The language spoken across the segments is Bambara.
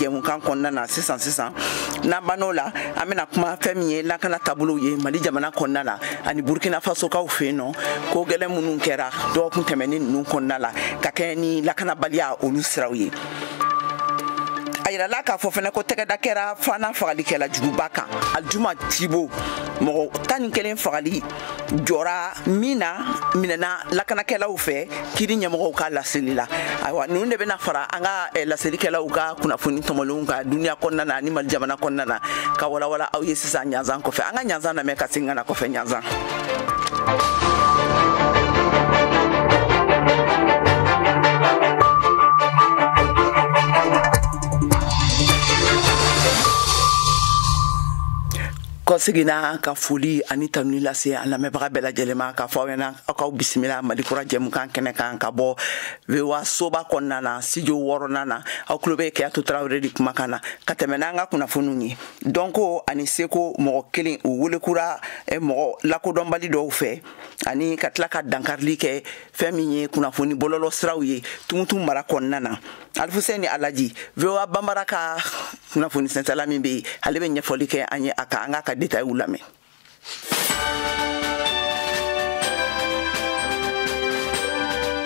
Jɛmukan kɔnɔna na sisan n'an ban'o la an bɛna kuma fɛn min ye lakana taabolow ye Mali jamana kɔnɔna la ani Burkina Fasokaw fɛ yen nɔ ko gɛlɛn minnu kɛra dɔgɔkun tɛmɛnen ninnu kɔnɔna la ka kɛ ni lakanabaliya olu siraw ye. A yirala k'a fɔ fɛnɛ ko tɛgɛda kɛra fana fagalikɛla juguba kan Aljuma Tibo mɔgɔ 11 fagali jɔra min na minɛna lakanakɛlaw fɛ kiri ɲɛmɔgɔw ka laseli la. Ayiwa ninnu de bɛna fara an ka laselikɛlaw ka kunnafoni tɔmɔlenw kan duniya kɔnɔna na ani Mali jamana kɔnɔna na ka walawala aw ye sisan ɲanzan kɔfɛ. An ka ɲanzan lamɛn ka segin ka na kɔfɛ ɲanzan. Kɔsigina ka foli ani tanuni lase an lamɛnbaga bɛɛ lajɛlen ma k'a fɔ aw ɲɛna aw k'aw bisimila Mali kura jɛmukan kɛnɛ kan ka bɔ VOA soba kɔnɔna na studio 6nan na aw tulo bɛ Keyatu Tarawele de kumakan na ka tɛmɛ n'an ka kunnafoniw ye dɔnko ani seko mɔgɔ kelen u welekura mɔgɔ lakodɔnbali dɔw fɛ ani ka tila ka dankarili kɛ fɛn min ye kunnafoni bɔlɔlɔ siraw ye Tumutu mara kɔnɔna na Alfuseni Alaji VOA Bambara ka kunnafoni sɛnsɛla min bɛ yen ale bɛ ɲɛfɔli kɛ an ye a kan an ka détail wu lamɛn.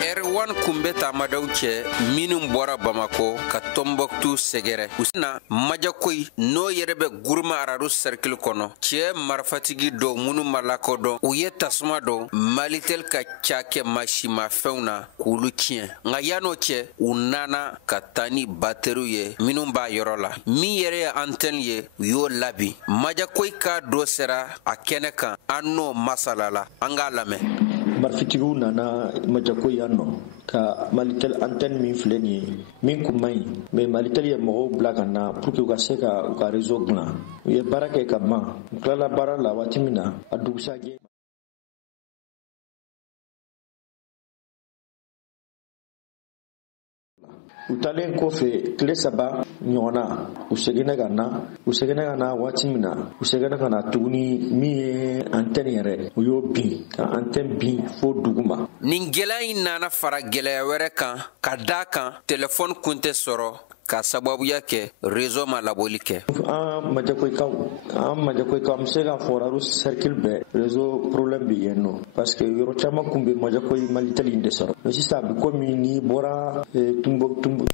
Erwan kunbɛ taamadaw cɛ minnu bɔra Bamako ka Tombouctou sɛgɛrɛ usina majakoyi n'o yɛrɛ bɛ guruma araro cercle kɔnɔ cɛ marifatigi dɔw minnu ma lakodɔn u ye tasuma dɔn Malitel ka cakɛ masimafɛnw na k'olu tiɲɛ nka yan'o cɛ u nana ka taa ni bateriw ye minnu b'a yɔrɔ la min yɛrɛ ye antenne ye u y'o labi majakoyi ka dɔ sera a kɛnɛ kan an n'o masalala an k'a lamɛn. Marfitigiw nana majakoyi yan nɔ ka Malitel antenne min filɛ nin ye min kun man ɲi mais Malitel ye mɔgɔw bila ka na pour que u ka se ka u ka réseau dilan u ye baara kɛ ka ban u tilala baara la waati min na a dugusajɛ u talen kɔfɛ tile 3 ɲɔgɔnna u seginna ka na waati min na u seginna ka na tuguni min ye antenne yɛrɛ u y'o bin ka antenne bin fo duguma. Nin gɛlɛya in nana fara gɛlɛya wɛrɛ kan ka da kan telefɔni kun tɛ sɔrɔ ka sababuya kɛ réseau ma labɔli kɛ. An majakoyikaw an bɛ se ka fɔ raro cercle bɛɛ réseau problème bɛ yen nɔ parce que yɔrɔ caman kun bɛ majakoyi Malitel in de sɔrɔ mais sisan a bɛ komi n'i bɔra Tombouctou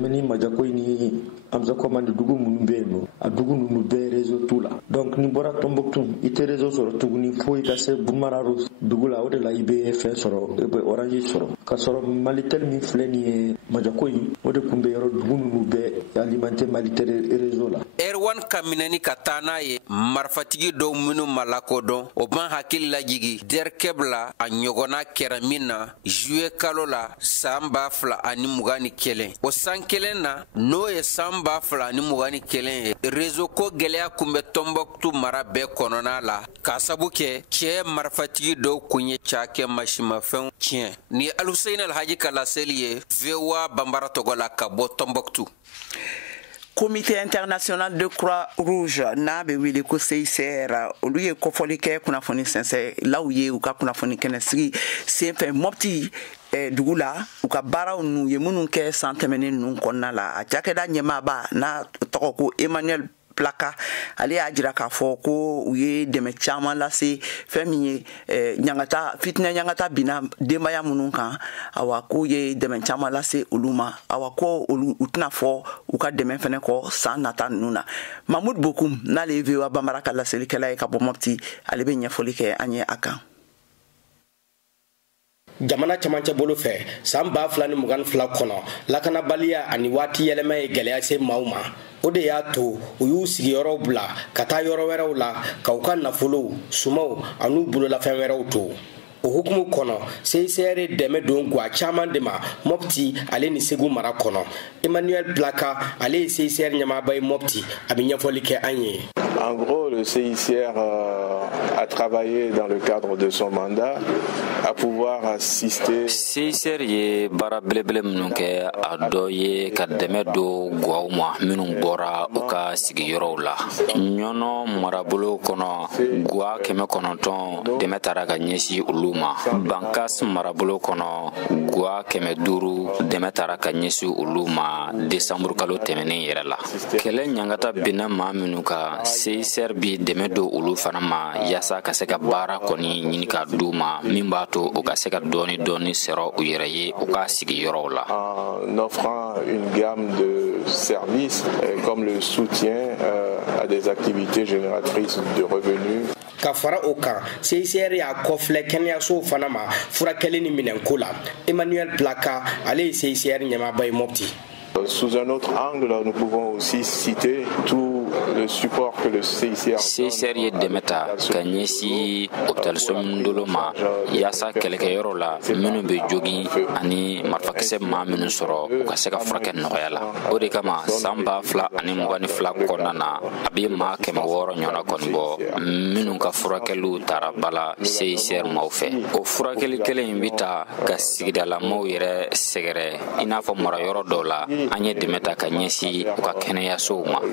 ni majakoyi ni Amza Commande dugu minnu bɛ yen nɔ a dugu ninnu bɛɛ réseau t'u la donc ni bɔra Tombouctou i tɛ réseau sɔrɔ tuguni fo i ka se Bumararo dugu la o de la i bɛ fɛn sɔrɔ i bɛ orange sɔrɔ ka sɔrɔ Malitel min filɛ nin ye majakoyi o de kun bɛ yɔrɔ dugu ninnu bɛɛ alimenté Malitel réseau la. Erwan ka minɛni ka taa n'a ye marifatigi dɔw minnu ma lakodɔn o b'an hakili lajigi DERCEB la a ɲɔgɔnna kɛra min na juillet kalo la san 2021 o san kelen na n'o ye san 2021 ye réseau ko gɛlɛya kun bɛ Tombouctou mara bɛɛ kɔnɔna la k'a sabu kɛ cɛ marifatigi dɔw kun ye cakɛ masimafɛnw tiɲɛ ni Alhussein Alhaji ka laseli ye VOA Bambara tɔgɔ la ka bɔ Tombouctou. Comité international de Croix-Rouge n'a bɛ wele ko CICR olu ye kɔfɔli kɛ kunnafoni sɛnsɛlaw ye u ka kunnafoni kɛnɛsigi senfɛ Mopti dugu la u ka baaraw n'u ye minnu kɛ san tɛmɛnen ninnu kɔnɔna la a cakɛda ɲɛmaaba n'a tɔgɔ ko Emmanuel Plaka ale y'a jira k'a fɔ ko u ye dɛmɛ caman lase fɛn min ye fitinɛ ɲangata binna denbaya minnu kan awa k'u ye dɛmɛ caman lase olu ma awa ko olu u tɛna fɔ u ka dɛmɛ fɛnɛ kɔ san nata ninnu na Mahmoud Bokoum n'ale ye VOA Bambara ka laselikɛla ye ka bɔ Mopti ale bɛ ɲɛfɔli kɛ an ye a kan. Jamana camancɛ bolo fɛ san 2022 kɔnɔ lakanabaliya ani waati yɛlɛma ye gɛlɛya se maaw ma o de y'a to u y'u sigiyɔrɔw bila ka taa yɔrɔ wɛrɛw la ka u ka nafolow sumaw an'u bololafɛn wɛrɛw to o hukumu kɔnɔ CICR dɛmɛ don guwa caman de ma Mopti ale ni Segu mara kɔnɔ Emmanuel Plaka ale ye CICR ɲɛmaaba ye Mopti a bɛ ɲɛfɔli kɛ an ye. En gros, le CICR a travaillé dans le cadre de son mandat à pouvoir assister. CICR ye bara belebele minnu kɛ a dɔ ye ka dɛmɛ do gwaw ma minnu bɔra u ka sigiyɔrɔw la. ɲɔnɔ marabolo kɔnɔ gwa 900 dɛmɛ tara ka ɲɛsi olu ma. Bankas marabolo kɔnɔ gwa 500 dɛmɛ tara ka ɲɛsi olu ma desanburu kalo tɛmɛnen yɛrɛ la. Kɛlɛ ɲangata binna maa minnu ka CICR bi dɛmɛ do olu fana ma yaasa ka se ka baara kɔni ɲini ka d'u ma min b'a to u ka se ka dɔɔni sɔrɔ u yɛrɛ ye u ka sigiyɔrɔw la. En offrant une gamme de services comme le soutien à des activités génératrices de revenus. Ka fara o kan CICR y'a kɔfilɛ kɛnɛyasow fana ma furakɛli ni minɛnko la. Emmanuel Plaka ale ye CICR ɲɛmaaba ye Mopti. Sous un autre angle, nous pouvons aussi citer tout le support que le CICR ye dɛmɛ ta ka ɲɛsi hôpital Ndolo ma yaasa kɛlɛkɛyɔrɔ la minnu bɛ jogi ani marifakisɛ maa minnu sɔrɔ u ka se ka furakɛ nɔgɔya la. O de kama san 2022 kɔnɔna na a bɛ maa 600 ɲɔgɔnna kɔni bɔ minnu ka furakɛliw taara bala CICR maaw fɛ. O furakɛli kelen in bɛ ta ka sigidalamaw yɛrɛ sɛgɛrɛ i n'a fɔ marayɔrɔ dɔw la. Le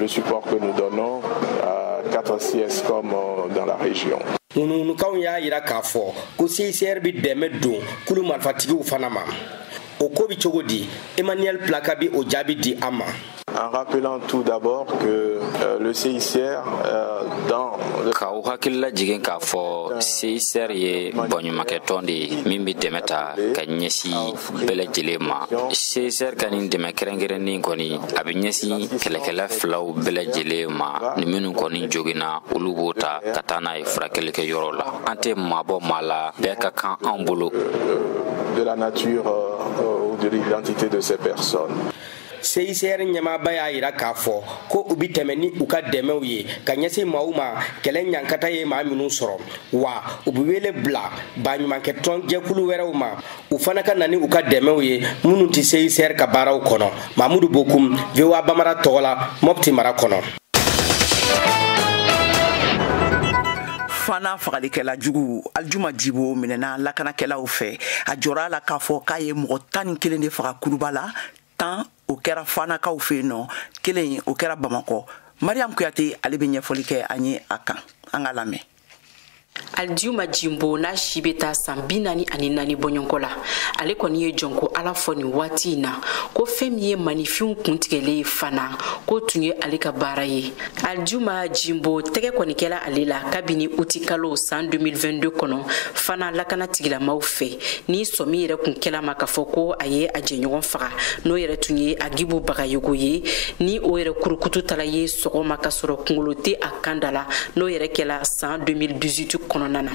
support que nous donnons à 4 CIESCOM dans la région. Nunukaw y'a yira k'a fɔ ko CICR bi dɛmɛ don kulu marifatigiw fana ma. O ko bi cogo di? Emmanuel Plaka bi o jaabi di a ma. En rappelant tout d'abord que le CICR dans le K'aw hakilila jigin k'a fɔ CICR ye bɔɲumankɛ tɔn de ye min bɛ dɛmɛ ta ka ɲɛsin bɛɛ lajɛlen ma. CICR ka nin dɛmɛ kɛrɛnkɛrɛnnen kɔni a bɛ ɲɛsin kɛlɛkɛla filaw bɛɛ lajɛlen ma ni minnu kɔni joginna olu b'o ta ka taa n'a ye furakɛlikɛyɔrɔ la. An tɛ mabɔ maa la, bɛɛ ka kan an bolo. De la nature ou de l'identité de ces personnes. CICR ɲɛmaaba y'a yira k'a fɔ ko u bi tɛmɛ ni u ka dɛmɛw ye ka ɲɛsin maaw ma kɛlɛ ɲankata ye maa minnu sɔrɔ wa u bi wele bila baɲumankɛ tɔn jɛkulu wɛrɛw ma u fana ka na ni u ka dɛmɛw ye minnu tɛ CICR ka baaraw kɔnɔ. Mamudu Bokum, VOA Bamara tɔgɔ la, Mopti mara kɔnɔ. Fana fagalikɛla jugu Aljuma Jibo minɛna lakanakɛlaw fɛ a jɔra la k'a fɔ k'a ye mɔgɔ 11 de faga Kuruba la 10 o kɛra Fanakaw fɛ yen nɔ 1 o kɛra Bamakɔ. Mariam Kuyate ale bɛ ɲɛfɔli kɛ an ye a kan an ka lamɛn. Aljuma Jimbo n'a si bɛ taa san 44 bɔɲɔgɔnko la ale kɔni ye jɔn ko ala fɔ nin waati in na ko fɛn min ye manifinw kuntigɛlen fana ko tun ye ale ka baara ye. Aljuma Jimbo tɛgɛ kɔni kɛla ale la kabini uti kalo san 2022 kɔnɔ fana lakana tigilamaw fɛ ni sɔmi yɛrɛ kun kɛla ma k'a fɔ ko a ye a jɛɲɔgɔn faga n'o yɛrɛ tun ye Agibu Bagayogo ye ni o yɛrɛ kurukutu tala ye sɔgɔma ka sɔrɔ kunkolo tɛ a kan da la n'o yɛrɛ kɛla san 2018 kɔnɔna na.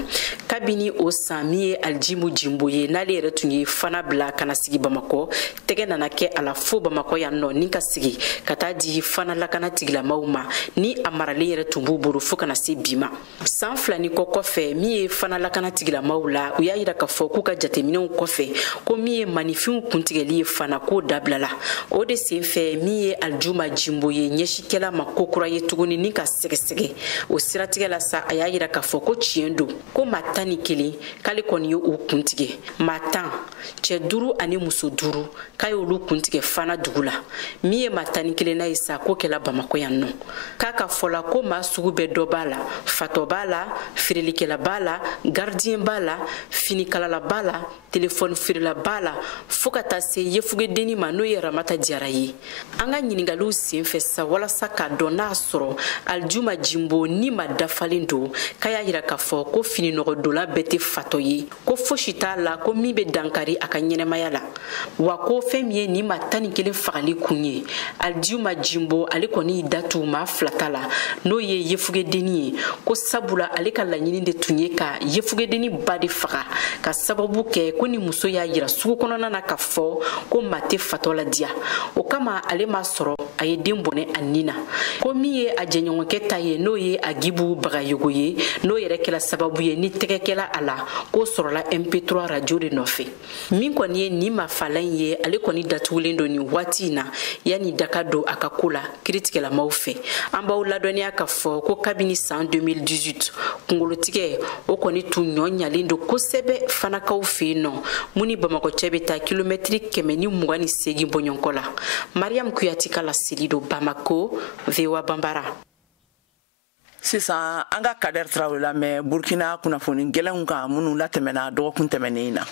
Kabini o san min ye Aljimu Jimbo ye n'ale yɛrɛ tun ye fana bila kana sigi Bamakɔ tɛgɛ nana kɛ a la fo Bamakɔ yan nɔ ni ka sigi ka taa di fana lakana tigilamaw ma ni a maralen yɛrɛ tun b'u bolo fo kana se bi ma. San 2 ni kɔ kɔfɛ min ye fana lakana tigilamaw la u y'a yira k'a fɔ k'u ka jateminɛw kɔfɛ ko min ye manifinw kuntigɛli ye fana k'o dabilala. O de sen fɛ min ye Aljuma Jimbo ye ɲɛsikɛla ma ko kura ye tuguni ni ka sɛgɛsɛgɛ o siratigɛ la sa a y'a yira k'a fɔ ko tiɲɛ do ko maa 11 k'ale kɔni ye u kuntigɛ. Maa 10 cɛ 5 ani muso 5 k'a y'olu kuntigɛ fana dugu la min ye maa 11 na ye sa ko kɛla Bamakɔ yan nɔ. K'a ka fɔla ko maa sugu bɛɛ dɔ b'a la, fatɔ b'a la, feerelikɛla b'a la, gardien b'a la, finikalala b'a la, telefɔni feerela b'a la fo ka taa se yefugedeni ma n'o ye Ramata Jara ye. An ka ɲiningaliw sen fɛ sa walasa k'a dɔn n'a sɔrɔ Aljuma Jimbo ni ma dafalen do k'a y'a yira k'a fɔ ko fini nɔgɔdola bɛɛ tɛ fatɔ ye ko fosi t'a la ko min bɛ dankari a ka ɲɛnɛmaya la wa ko fɛn min ye ni maa 11 fagali kun ye Aljuma Jimbo ale kɔni y'i datu maa 2 ta la n'o ye yefugedeni ye ko sabula ale ka laɲini de tun ye ka yefugedeni ba de faga ka sababu kɛ ko ko ni muso y'a yira sugu kɔnɔna na ka fɔ ko maa tɛ fatɔ la diya o kama ale m'a sɔrɔ a ye den bɔnɛ a nin na ko min ye a jɛɲɔgɔnkɛ ta ye n'o ye Agibu Bagayogo ye n'o yɛrɛ kɛla sababu ye ni tɛgɛ kɛla a la k'o sɔrɔla MP3 radio de nɔfɛ min kɔni ye nin mafalan ye ale kɔni datugulen don nin waati in na yanni daka don a ka ko la kiritigɛlamaw fɛ an b'aw ladɔnniya ka fɔ ko kabini san 2018 kungolotigɛ o kɔni tun ɲɔɲalen don kosɛbɛ fanakaw fɛ yen nɔ mun ni Bamakɔ cɛ bɛ taa kilomɛtiri 128 bɔɲɔgɔnkɔ la Mariam Kuyati ka laseli don Bamako VOA Bambara. Sisan an ka Kader Traoré lamɛn Burkina kunnafoni gɛlɛnw kan minnu latɛmɛna dɔgɔkun tɛmɛnen na.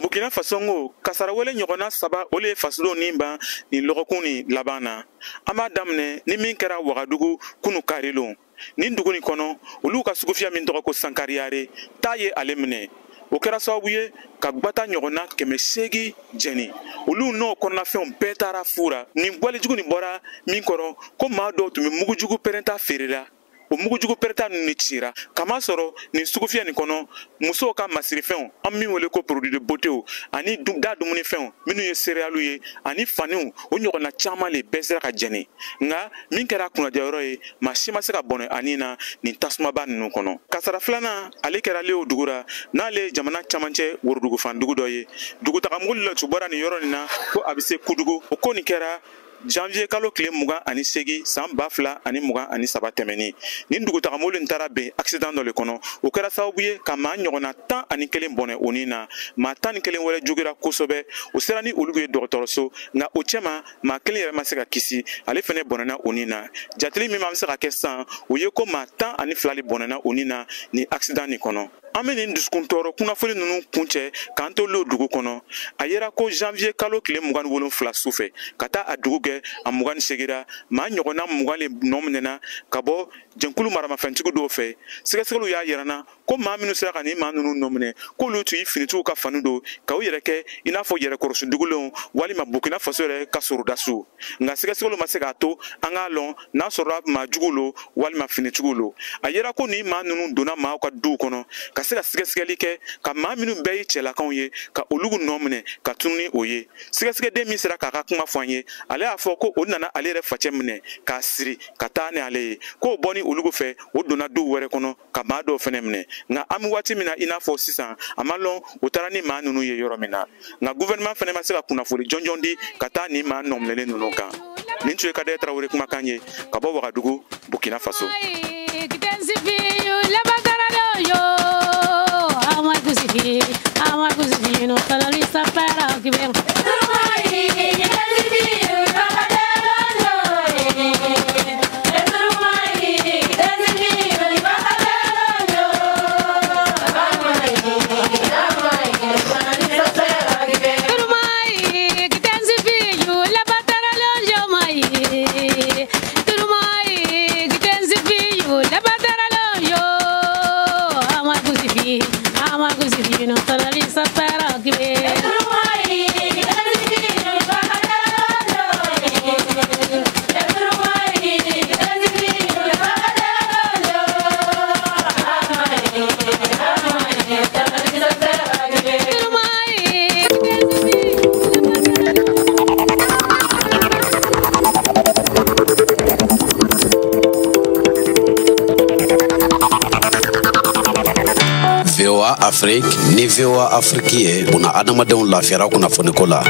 Burkina Faso ko kasarawale ɲɔgɔnna saba o le fasulo ni ban ni lɔgɔkun ni laban na an b'a daminɛ ni min kɛra Wagadugu kunu karilon nin dugu ni kɔnɔ olu ka sugufiya min tɔgɔ ko Sankariyare t'a ye ale minɛ o kɛra sababu ye ka gbata ɲɔgɔnna 800 jɛni olu n'o kɔnɔnafɛnw bɛɛ taara fura nin bɔlijugu ni bɔra min kɔrɔ ko maa dɔw tun bɛ mugujugu pɛrɛnta feerela o mugujugu pɛrɛnta ninnu ni cira kama sɔrɔ nin sugufiya nin kɔnɔ musow ka masirifɛnw an min wele ko produit de beauté ani da dumunifɛnw minnu ye céréales ye ani faniw o ɲɔgɔnna caman le bɛɛ sera ka jɛni nka min kɛra kunnadiyayɔrɔ ye maa si ma se ka bɔnɛ ani na nin tasumaba ninnu kɔnɔ kasara filanan ale kɛra Leo dugura n'ale jamana camancɛ worodugu dugu dɔ ye dugutagamuguli la tun bɔra nin yɔrɔ nin na ko a bɛ se Kudugu o ko nin kɛra janvier kalo tile 28 san 2023 tɛmɛni nin dugutagamolu taara bɛn accident dɔ le kɔnɔ o kɛra sababu ye ka maa ɲɔgɔnna 11 bɔnɛ o nin na maa 11 wɛrɛ jugira kosɛbɛ o sera ni olu ye dɔgɔtɔrɔso nka o cɛma maa 1 yɛrɛ ma se ka kisi ale fɛnɛ bɔnɛna o nin na jateli min ma se ka kɛ san o ye ko maa 12 le bɔnɛna o nin na ni accident nin kɔnɔ an bɛ nin dusukun tɔɔrɔ kunnafoni ninnu kuncɛ k'an to Leo dugu kɔnɔ a yera ko janvier kalo tile 27 sufɛ ka taa a dugu kɛ a 28 maa ɲɔgɔnna 20 le nɔ minɛna ka bɔ jɛnkulu maramafɛntigi dɔw fɛ sɛgɛsɛgɛliw y'a yirana ko maa minnu sera ka nin maa ninnu nɔ minɛ k'olu tun ye finitigiw ka fani don ka u yɛrɛ kɛ i n'a fɔ yɛrɛkɔrɔsi dugulenw walima Burkina Faso yɛrɛ ka sorodasu nka sɛgɛsɛgɛliw ma se k'a to an k'a lɔn n'a sɔrɔla maa juguw lo walima finitigiw lo a yera ko nin maa ninnu donna maaw ka duw kɔnɔ ka se ka sɛgɛsɛgɛli kɛ ka maa minnu bɛɛ ye cɛlakaw ye ka olu nɔ minɛ ka tunu ni o ye sɛgɛsɛgɛden min sera k'a ka kuma fɔ an ye ale y'a fɔ ko o nana ale yɛrɛ facɛ minɛ k'a siri ka taa ni ale ye k'o bɔ ni olu fɛ o donna duw wɛrɛ kɔnɔ ka maa dɔw fɛnɛ minɛ nka an bɛ waati min na i n'a fɔ sisan a ma lɔn o taara ni maa ninnu ye yɔrɔ min na nka gouvernement fɛnɛ ma se ka kunnafoni jɔnjɔn di ka taa ni maa nɔminɛlen ninnu kan nin tun ye Kader Traoré kumakan ye ka bɔ Wagadugu Burkina Faso. Afrique ni VOA Afrique ye buna adamadenw lafiyara kunnafoni ko la.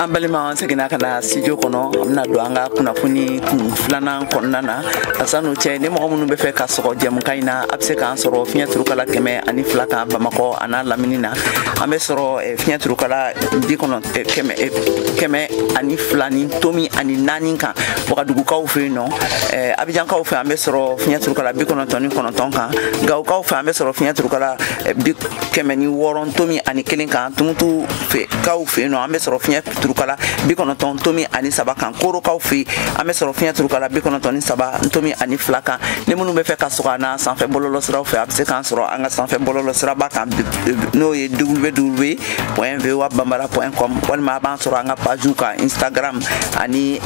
An balima seginna ka na studio kɔnɔ an bɛna don an ka kunnafoni kun filanan kɔnɔna na ka sanu cɛ ni mɔgɔ minnu bɛ fɛ ka sɔgɔ jɛmukan in na a bɛ se k'an sɔrɔ fiɲɛ turukala 102 kan Bamakɔ a n'a lamini na an bɛ sɔrɔ fiɲɛ turukala 102 ni tomi ani 4 kan Wagadugukaw fɛ yen nɔ Abijankaw fɛ an bɛ sɔrɔ fiɲɛ turukala 99 kan Gawukaw fɛ an bɛ sɔrɔ fiɲɛ turukala 106 tomi ani 1 kan Tumutu kaw fɛ yen nɔ an bɛ sɔrɔ fiɲɛ turukala turukala 93 tomi ani saba kan korokaw fi an bɛ sɔrɔ fiɲɛ turukala 93 tomi ani fila kan ni minnu bɛ fɛ ka sɔgɔ an na sanfɛ bɔlɔlɔsiraw fɛ a bɛ se k'an sɔrɔ an ka sanfɛ bɔlɔlɔsiraba kan n'o ye www.voabambara.com walima a b'an sɔrɔ an ka pagew kan Instagram ani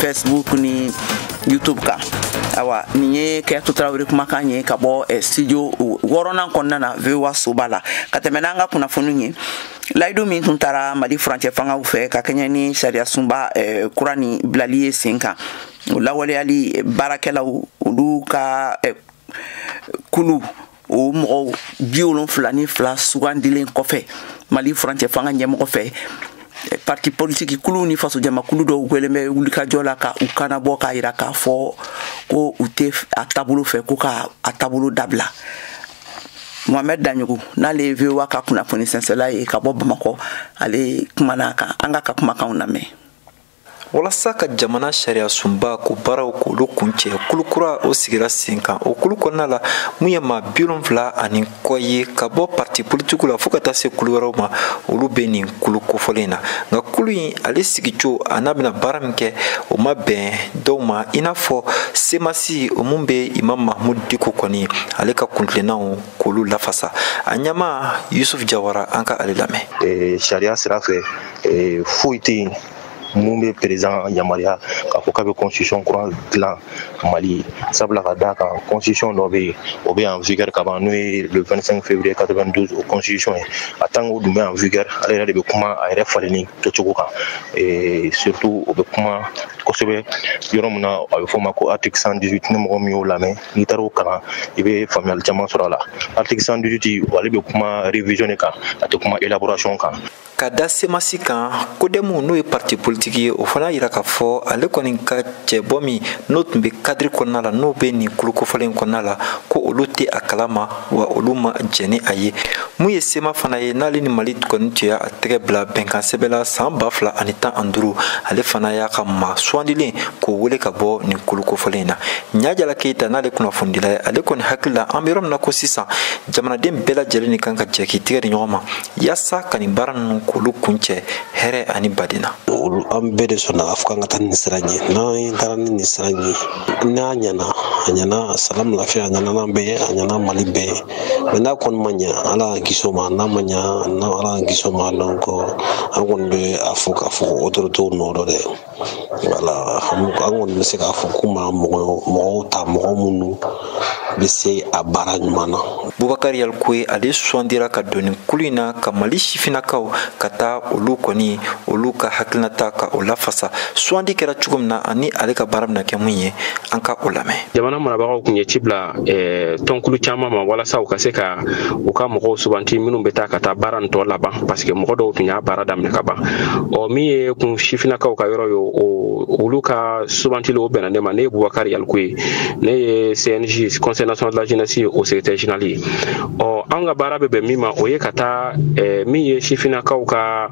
Facebook ni YouTube kan awa nin ye Kɛyatu Tarawele kumakan ye ka bɔ studio 6nan kɔnɔna na VOA soba la ka tɛmɛ n'an ka kunnafoniw ye layidu min tun taara Mali furancɛ fangaw fɛ ka kɛɲɛ ni sariya sunba kura ni bilali ye sen kan o lawaleyali baarakɛlaw olu ka kulu o mɔgɔw 72 sugandilen kɔfɛ Mali furancɛ fanga ɲɛmɔgɔ fɛ parti politique kulu ni faso jama kulu dɔw gwɛlɛn bɛ wulikajɔ la ka u kana bɔ k'a yira k'a fɔ ko u tɛ a taabolo fɛ ko ka a taabolo dabila Mohamed Danyogo n'ale ye VOA ka kunnafoni sɛnsɛla ye ka bɔ Bamakɔ ale kumana kan an ka kumakanw lamɛn walasa ka jamana sariya sunba ko baaraw k'olu kuncɛ kulukura o sigira sen kan o kulu kɔnɔna la mun ye maa 70 ani kɔ ye ka bɔ parti politiku la fɔɔ ka taa se kulu wɛrɛw ma olu bɛ nin kulu kofɔlen na nka kulu in ale sigicogo a n'a bɛna baara min kɛ o ma bɛn dɔw ma i n'a fɔ semasi o mun bɛ Imam Mahmud Diko kɔni ale ka kuntilennaw k'olu lafasa a ɲɛma Yusuf Jawara an ka ale lamɛn sariya sira fɛ foyi tɛ yen mun bɛ président yamaruya k'a fɔ k'a bɛ constitution kura dilan Mali sabula ka d'a kan constitution dɔ bɛ yen o bɛ en vigueur ka ban n'o ye le 25 février 92 o constitution ye a tant que o dun bɛ en vigueur ale yɛrɛ de bɛ kuma a yɛrɛ falenni kɛcogo kan surtout o bɛ kuma kosɛbɛ yɔrɔ min na a bɛ fɔ o ma ko article 118 ni mɔgɔ min y'o lamɛn n'i taara o kalan i bɛ faamuyali caman sɔrɔ a la article 118 ale bɛ kuma révision de kan a tɛ kuma élaboration kan ka da semasi kan kodemu n'o ye parti politique ye o fana yira k'a fɔ ale kɔni ka cɛbɔ min n'o tun bɛ cadre kɔnɔna la n'o bɛ nin kulukofɔlen kɔnɔna la ko olu tɛ a kalama wa olu ma jɛn ni a ye mun ye sema fana ye n'ale ni Mali kɔni tun y'a tɛgɛ bila bɛnkan sɛbɛn la san 2015 ale fana y'a ka maa sugandilen k'o wele ka bɔ nin kulukofɔlen na Ɲajala Keyita n'ale kunnafonidila ye ale kɔni hakili la an bɛ yɔrɔ min na ko sisan jamanaden bɛɛ lajɛlen de kan ka jɛ k'i tigɛ di ɲɔgɔn ma yaasa ka nin baara ninnu k'olu kuncɛ hɛrɛ ani badina an bɛɛ de sɔnna k'a fɔ k'an ka taa ni sira ɲɛ n'an taara ni nin sira ɲɛ n'a ɲɛna a ɲɛna salamu lafiya a ɲɛna n'an bɛɛ a ɲɛna Mali bɛɛ mais n'a kɔni ma ɲɛ Ala k'an kisi o ma n'a ma ɲɛ Ala k'an kisi o ma donc an kɔni bɛ a fɔ k'a fɔ autorités nɔ dɔ dɛ voilà an kɔni bɛ se k'a fɔ k'u ma mɔgɔw ta mɔgɔ minnu bɛ se a baara ɲuman na Bubakari Yalikoye ale sugandira ka don nin kulu in na ka Mali sifinnakaw ka taa olu kɔni olu ka hakilinata ka o lafasa sugandi kɛra cogo min na ani ale ka baara bɛna kɛ mun ye an ka o lamɛn jamana marabagaw kun ye ci bila tɔnkulu caman ma walasa u ka se ka u ka mɔgɔw suganti minnu bɛ taa ka taa baara nin tɔ laban parce que mɔgɔ dɔw tun y'a baara daminɛ ka ban min ye kun sifinnakaw ka yɔrɔ ye olu ka sugantili o bɛnna ne ma ne ye Bubakari Yalikoye ne ye CNJ Conseil national de la jeunesse au secrétaire général ye an ka baara bɛ bɛn min ma o ye ka taa min ye sifinnakaw ka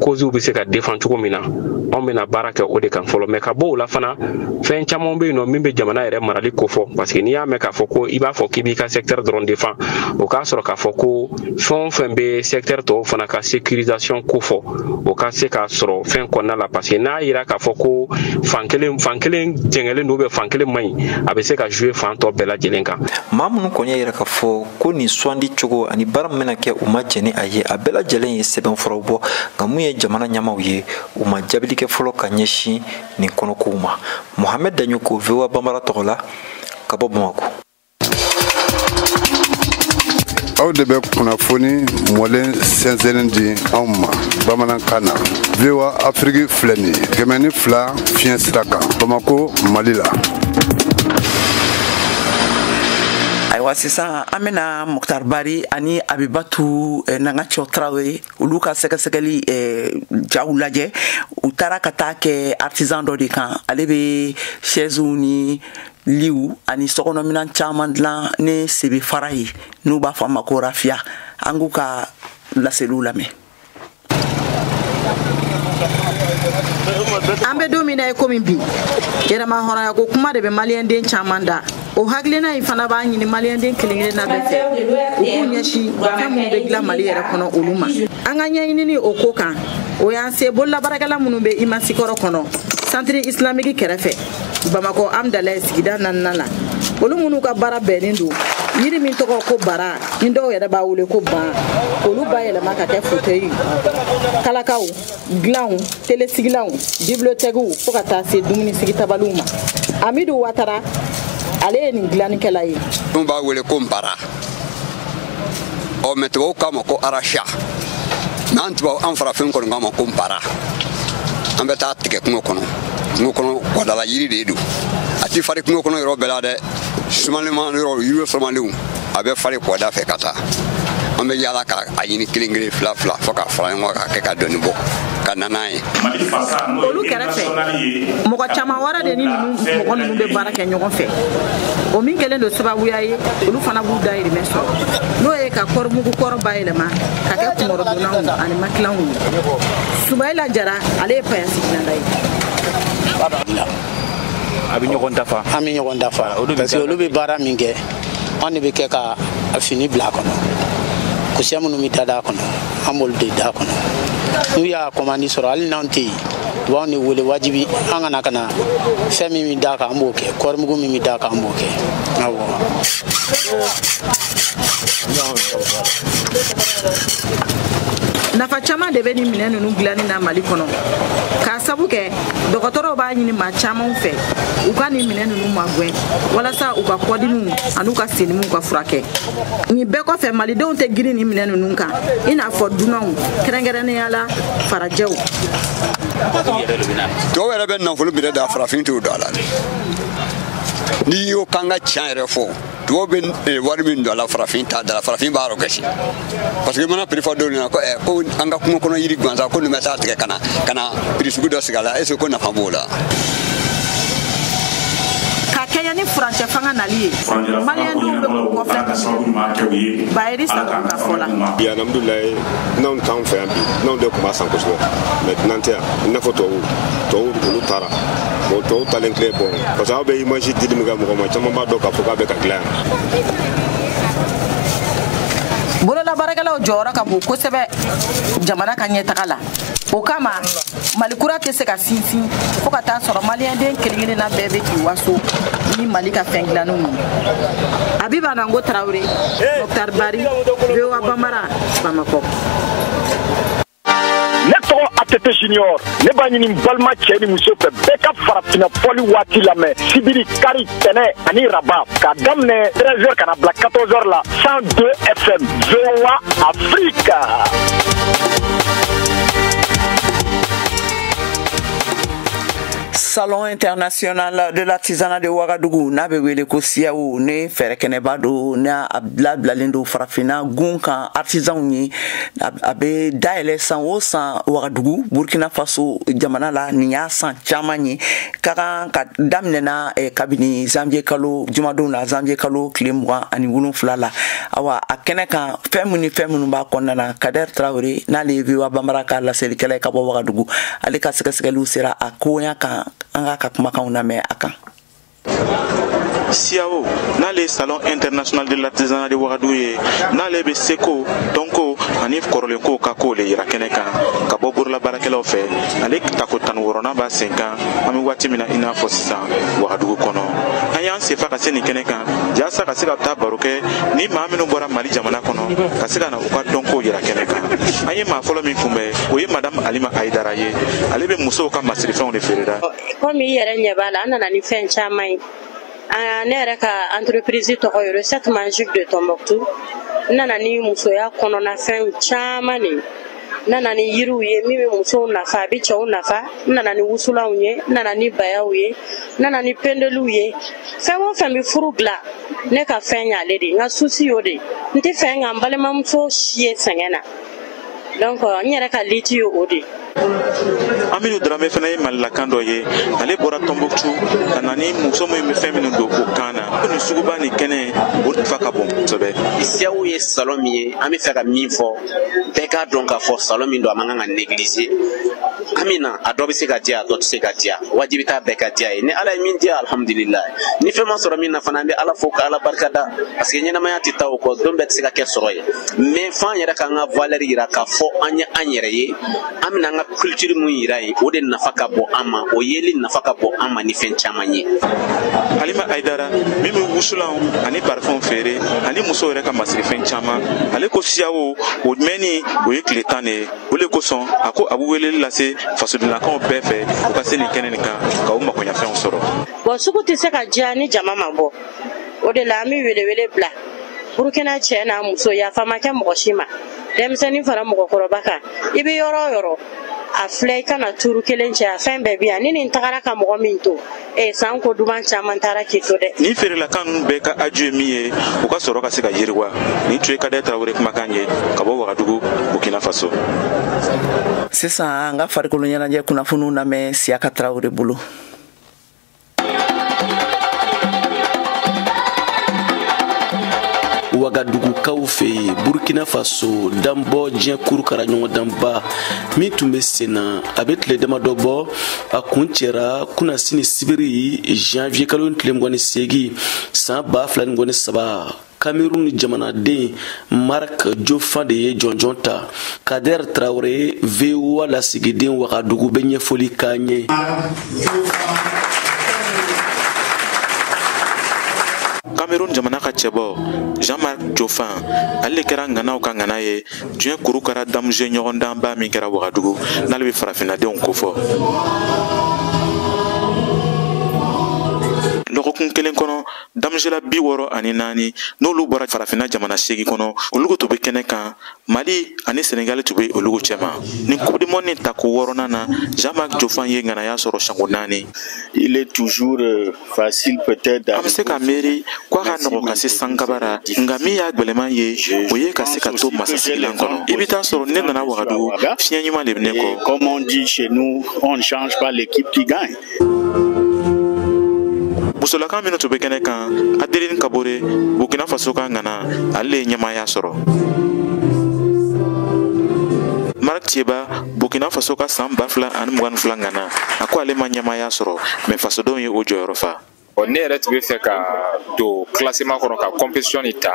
causes bɛ se ka défendre cogo min na an bɛna baara kɛ o de kan fɔlɔ mais ka bɔ o la fana fɛn caman bɛ yen nɔ min bɛ jamana yɛrɛ marali ko fɔ parce que n'i y'a mɛn k'a fɔ ko i b'a fɔ k'i b'i ka secteur dɔrɔn défend o k'a sɔrɔ k'a fɔ ko fɛn o fɛn bɛ secteur tɔw fana ka sécurisation ko fɔ o ka se k'a sɔrɔ fɛn kɔnɔna la parce que n'a yira k'a fɔ ko fan kelen jɛngɛlen don ou fan kelen man ɲi a bɛ se ka jouer fan tɔ bɛɛ lajɛlen kan maa minnu kɔni y'a yira k'a fɔ ko nin sugandi cogo ani baara min bɛna kɛ u ma jɛn ni a ye a bɛɛ lajɛlen ye sɛbɛnfuraw bɔ nka mun ye jamana ɲɛmaaw ye u ma jaabili kɛ fɔlɔ ka ɲɛsin nin kɔnɔkow ma Mohamed Danyogo VOA Bambara tɔgɔ la ka bɔ Bamakɔ aw de bɛ kunnafoni mɔlen sɛnsɛnnen di anw ma bamanankan na VOA Afrique filɛ nin ye 102 fiɲɛ sira kan Bamakɔ Mali la ayiwa sisan an bɛna Muktar Bari ani Abibatu Nangacho Traore olu ka sɛgɛsɛgɛli jaw lajɛ u taara ka taa kɛ artisan dɔ de kan ale bɛ chaise ni liw ani sokɔnɔminan caman dilan ni sebe fara ye n'u b'a fɔ a ma ko rafiya an k'u ka laseliw lamɛn an bɛ don min na komi bi yɛrɛma hɔrɔnya ko kuma de bɛ maliyɛnden caman da o haglena ifana ba nyini malien den kelengere na bete o kunya shi kamu be gla mali yɛrɛ kɔnɔ olu ma an ka ɲɛɲini o ko kan o y'an se bolola barakɛla minnu bɛ imasikɔrɔ kɔnɔ centre islamique kɛrɛfɛ Bamako Amdalaye sigida nanana la olu minnu ka baara bɛnnen don yiri min tɔgɔ ko bara ni dɔw yɛrɛ b'a wele ko ban olu ba yɛlɛma ka kɛ fauteuil kalakaw glanw telesigilanw bibliotɛkiw fo ka taa se dumuni sigi tabaliw ma Amidu Watara ale ye nin dilannikɛla ye mun b'a wele ko bara o mɛtubabu k'a ma ko arasha n'an tubabu an farafin kɔni k'a ma ko bara an bɛ taa tigɛ kungo kɔnɔ kɔdala yiri de don a ti fari kungo kɔnɔ yɔrɔ bɛɛ la dɛ sumalenma yɔrɔ yiri sɔmalenw a bɛ fari kɔda fɛ ka taa an bɛ yaala ka a ɲini kelen kelen fila fo ka fara ɲɔgɔn kan ka kɛ ka dɔnni bɔ ka na n'a ye olu kɛrɛfɛ mɔgɔ caman wɛrɛ de ni mɔgɔ ninnu bɛ baara kɛ ɲɔgɔn fɛ o min kɛlen don sababuya ye olu fana b'u dahirimɛ sɔrɔ n'o ye ka kɔrɔmugu kɔrɔ bayɛlɛma ka kɛ kunkɔrɔdonnaw ani makilanw ye Sumayila Jara ale ye payasi dilanda ye a bɛ ɲɔgɔn dafa an bɛ ɲɔgɔn dafa parce que olu bɛ baara min kɛ an de bɛ kɛ ka fini bila a kɔnɔ kusɛ minnu bɛ da a kɔnɔ an b'olu de da a kɔnɔ n'u y'a commande sɔrɔ hali n'an tɛ yen u b'anw de wele wajibi an kana ka na fɛn min bɛ da a kan an b'o kɛ kɔɔrimugu min bɛ da a kan an b'o kɛ awɔ. nafa caman de bɛ ni minɛn ninnu dilanni na Mali kɔnɔ k'a sabu kɛ dɔgɔtɔrɔw b'a ɲini maa caman fɛ u ka nin minɛn ninnu magɛn walasa u ka kɔdimiw an'u ka senimiw ka furakɛ nin bɛɛ kɔfɛ malidenw tɛ girin nin minɛn ninnu kan i n'a fɔ dunanw kɛrɛnkɛrɛnnenya la farajɛw dɔw yɛrɛ bɛ nafolo minɛ da farafin t'o don a la n'i y'o kan ka tiɲɛ yɛrɛ fɔ dɔw bɛ wari min don a la farafin t'a da la farafin b'a yɔrɔ gasi parce que mana prix fɔ dɔw ɲɛna ko an ka kungo kɔnɔ yiri gansan ko nin bɛ taa tigɛ ka na prix sugu dɔ sigi a la est ce que ko nafa b'o la. ka kɛɲɛ ni furancɛ fanga nali ye maliyɛndenw bɛ k'u kɔfɛ Bayeri Sakɔ ka fɔ la. alhamdulilayi n'anw t'anw fɛ yan bi n'anw de tun b'a san kosɛbɛ maintenant tɛ yan i n'a fɔ tubabuw olu taara bon tɔw talen tile bon parce que aw bɛ image dili min kɛ mɔgɔ ma caman b'a dɔn k'a fɔ k'a bɛ ka dilan yan. bolola baarakɛlaw jɔyɔrɔ ka bon kosɛbɛ jamana ka ɲɛtaga la o kama malikura tɛ se ka sinsin fo ka taa sɔrɔ maliyɛnden kelen-kelenna bɛɛ bɛ k'i waso ni Mali ka fɛn dilanniw ye. Abiba Nango Tarawele, Dr Bari, VOA Bambara, Bamako. Ne tɔgɔ ATT Junior ne b'a ɲini balima cɛ ni muso fɛ bɛɛ ka farafinna fɔli waati lamɛn sibiri kari tɛnɛ ani raba k'a daminɛ 13h kana bila 14h la 102 FM VOA Afrique. Salon international de l'artisanat de Ouagadougou n'a bɛ wele ko CIAO ne fɛrɛkɛnɛba do n'a labilalen do farafina gun kan artisanw ye a bɛ dayɛlɛ san o san Ouagadougou Burkina Faso jamana la nin y'a san caman ye ka kan ka daminɛna kabini janvier kalo jumadon na janvier kalo tile 27 la awa a kɛnɛ kan fɛn minnu b'a kɔnɔna na Kader Traoré n'ale ye VOA Bambara ka laselilikɛla ye ka bɔ Ouagadougou ale ka sɛgɛsɛgɛliw sera a koɲa kan an ka kumakanw lamɛn a kan. CIAO n'ale salon international de l'artisanat de Ouagadougou ye n'ale bɛ seko dɔnko ani kɔrɔlenko ka ko le yira kɛnɛ kan ka bɔ borola baarakɛlaw fɛ ale tako 16 b'a sen kan an bɛ waati min na i n'a fɔ sisan Ouagadougou kɔnɔ an y'an sefa ka se nin kɛnɛ kan jasa ka se ka taa baro kɛ ni maa minnu bɔra Mali jamana kɔnɔ ka se ka na u ka dɔnko yira kɛnɛ kan an ye maa fɔlɔ min kunbɛn o ye madame Alima Aïdara ye ale bɛ musow ka masirifɛnw de feerela komi i yɛrɛ ɲɛ b'a la an nana ni fɛn caman ye ne yɛrɛ ka entreprise tɔgɔ ye Recette Magique de Tombouctou nana ni musoya kɔnɔna fɛn caman de nana ni yiriw ye min bɛ musow nafa a bɛ cɛw nafa nana ni wusulanw ye nana ni bayaw ye nana ni pendeliw ye fɛn o fɛn bɛ furu dilan ne ka fɛn y'ale de n ka susi y'o de n tɛ fɛ ka n balimamuso si ye sɛgɛn na donc n yɛrɛ ka liti ye o de. Aminu Dramé fana ye malilakan dɔ ye ale bɔra Tombouctou ka na ni muso min bɛ fɛn minnu don o kan na ko nin suguba ni kɛnɛ o nafa ka bon kosɛbɛ. CIAO ye salon min ye an bɛ fɛ ka min fɔ bɛɛ k'a dɔn k'a fɔ salon min don a man kan ka négliger amina a dɔ bɛ se ka diya dɔ tɛ se ka diya wajibi t'a bɛɛ ka diya ye ni ala ye min diya alhamdulillah ni fɛn ma sɔrɔ min na fana an bɛ ala fo ka ala barika da parce que ɲɛnamaya tɛ taa o kɔ don bɛɛ tɛ se ka kɛ sɔrɔ ye mais f'an yɛrɛ k'an ka valeur yira k'a fɔ an ye an yɛrɛ ye an bɛna an ka culture mun yira ye o de nafa ka bɔ an ma o yeli nafa ka bɔ an ma ni fɛn caman ye. Halima Aidara min bɛ wusulanw ani parfum feere ani muso yɛrɛ ka masirifɛn caman ale ko siyawo o mɛnni o ye tile 10 de ye o de kosɔn a ko a bɛ weleli lase fasodonlakaw bɛɛ fɛ u ka se nin kɛnɛ nin kan ka u makoɲafɛnw sɔrɔ. Bon sugu tɛ se ka diya ni jama ma bɔ o de la an bɛ welewele bila Burukina cɛ n'a muso yafa ma kɛ mɔgɔ si ma denmisɛnnin fara mɔgɔkɔrɔba kan i bɛ yɔrɔ o yɔrɔ a filɛ I kana tuuru kelen cɛ a fɛn bɛɛ bi yan ni nin tagara ka mɔgɔ min to san ko duman caman taara k'i to dɛ. Ni feerelakan ninnu bɛɛ ka aju ye min ye u ka sɔrɔ ka se ka yiriwa nin tun ye Kadaye Tarawele kumakan ye ka bɔ Wagadugu Burkina Faso. Sisan an ka farikolo ɲɛnajɛ kunnafoniw lamɛn Siyaka Tarawele bolo. Wagadugukaw fɛ Burkina Faso danbɔ diɲɛ kurukara ɲɔgɔn danba min tun bɛ sen na a bɛ tile damadɔ bɔ a kun cɛra kunasini sibiri janvier kalo tile 28 san 2023 Cameroun jamanaden Marc Jofan de ye jɔnjɔn ta Kader Traoré VOA lasigiden Wagadugu bɛ ɲɛfɔli k'an ye. Cameroun jamana ka cɛbɔ Jean-Marc Jofan ale kɛra ŋanaw ka ŋana ye diɲɛ kurukara damuze ɲɔgɔndanba min kɛra Wagadugu n'ale bɛ farafinadenw kofɔ. Lɔgɔkun kelen kɔnɔ damuzela 64 n'olu bɔra farafina jamana 8 kɔnɔ olu to bɛ kɛnɛ kan Mali ani Senegal to bɛ olu cɛma ni Coupe du Monde tako 6nan na Jean-Marc Jofan ye ŋanaya sɔrɔ sango 4. Il est toujours facile peut-être an bɛ se ka miiri k'a ka nɔgɔ ka se sankabara nka min y'a gwɛlɛman ye o ye ka se ka to masasigilen kɔnɔ i bɛ taa sɔrɔ ne nana Wagadugu fiɲɛ ɲuman de bɛ ne kɔ. Comme on dit chez nous, on ne change pas l'équipe qui gagne. Musolaka minnu tun bɛ kɛnɛ kan Adeline Kabore Burkina Faso ka ŋana ale ye ɲɛmaaya sɔrɔ. Marc Thieba Burkina Faso ka san 2022 ŋana a ko ale ma ɲɛmaaya sɔrɔ mais fasodenw ye o jɔyɔrɔ fa. Ne yɛrɛ tun bɛ fɛ ka don classement kɔnɔ ka compétition ni ta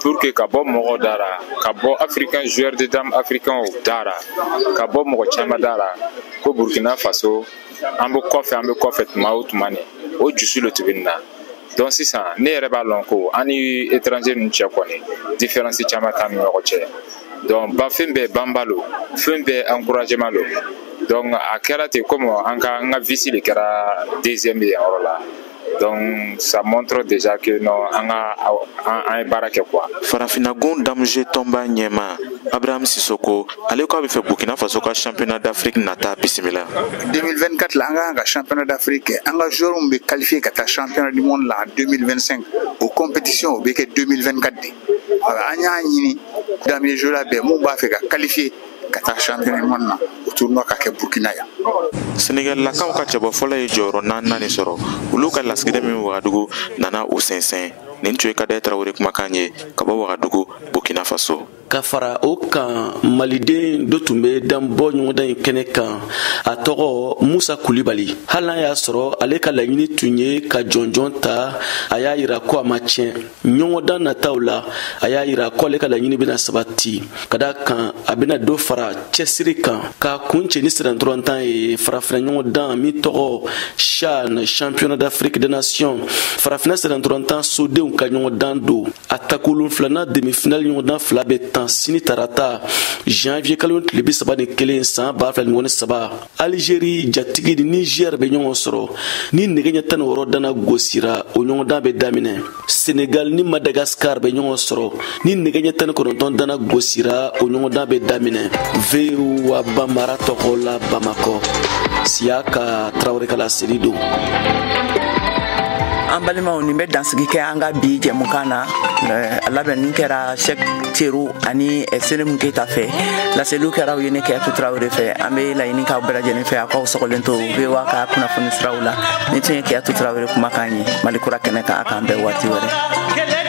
pour que ka bɔ mɔgɔ dara ka bɔ africain joueur de dame africain dara ka bɔ mɔgɔ caman dara ko Burkina Faso an bɛ kɔfɛ tuma o tuma o jusu le tun bɛ nin na donc sisan ne yɛrɛ b'a lɔn ko an ni étranger ninnu cɛ kɔni différence caman t'an ni ɲɔgɔn cɛ donc ba fɛn bɛɛ banba lo fɛn bɛɛ encouragement lo donc a kɛra ten comme an ka vice de kɛra deuxième ye yɔrɔ la. Donc ça montre déjà que non an ye baara kɛ quoi. Farafinagun damuze tɔnba ɲɛma Abraham Sissoko ale ko a bɛ fɛ Burkina Faso ka championnat d'Afrique nata bisimila. 2024 la an ka kan ka championnat d'Afrique an ka joueurs bɛ qualifier ka taa championnat du monde la en 2025 o compétition o bɛ kɛ 2024 de. An y'a ɲini daminɛ joueurs bɛɛ mun b'a fɛ ka qualifier ka taa championnat du monde na o tournoi ka kɛ Burkina yan. Senegal lakaw ka cɛbɔ fɔlɔ ye jɔyɔrɔ 4 sɔrɔ olu ka lasigiden min Wagadugu nana o sɛnsɛn nin tun ye Kadaye Tarawele kumakan ye ka bɔ Wagadugu Burkina Faso. Ka fara o kan maliden dɔ tun bɛ danbɔ ɲɔgɔndan in kɛnɛ kan a tɔgɔ Musa Kulibali hali n'a y'a sɔrɔ ale ka laɲini tun ye ka jɔnjɔn ta a y'a yira ko a ma tiɲɛ ɲɔgɔndan nataw la a y'a yira ko ale ka laɲini bɛna sabati ka da kan a bɛna dɔ fara cɛsiri kan k'a kun cɛ ni siran dɔrɔntan ye farafina ɲɔgɔndan min tɔgɔ CHAN championnat d'Afrique des nations farafina siran dɔrɔntan sodenw ka ɲɔgɔndan don a takolon filanan demi-finale ɲɔgɔndan 2 bɛ tan sini tarata janvier kalo tile 31 san 2023 Algérie jatigi ni Niger bɛ ɲɔgɔn sɔrɔ ni nɛgɛ ɲɛ 16 dana gosira o ɲɔgɔndan bɛ daminɛ Senegal ni Madagascar bɛ ɲɔgɔn sɔrɔ ni nɛgɛ ɲɛ 19 dana gosira o ɲɔgɔndan bɛ daminɛ VOA Bambara tɔgɔ la Bamako Siyaka Tarawele kala seli don. An balimaw nin bɛ dansigi kɛ an ka bi jɛmukan na a labɛnni kɛra Sɛk Teru ani Selemu Keyita fɛ laseliw kɛra u ye ne Keyatu Tarawele fɛ an bɛ laɲini k'aw bɛɛ lajɛlen fɛ a k'aw sɔgɔlen to VOA ka kunnafoni siraw la ni tun ye Keyatu Tarawele kumakan ye Mali kura kɛnɛ kan a k'an bɛn waati wɛrɛ.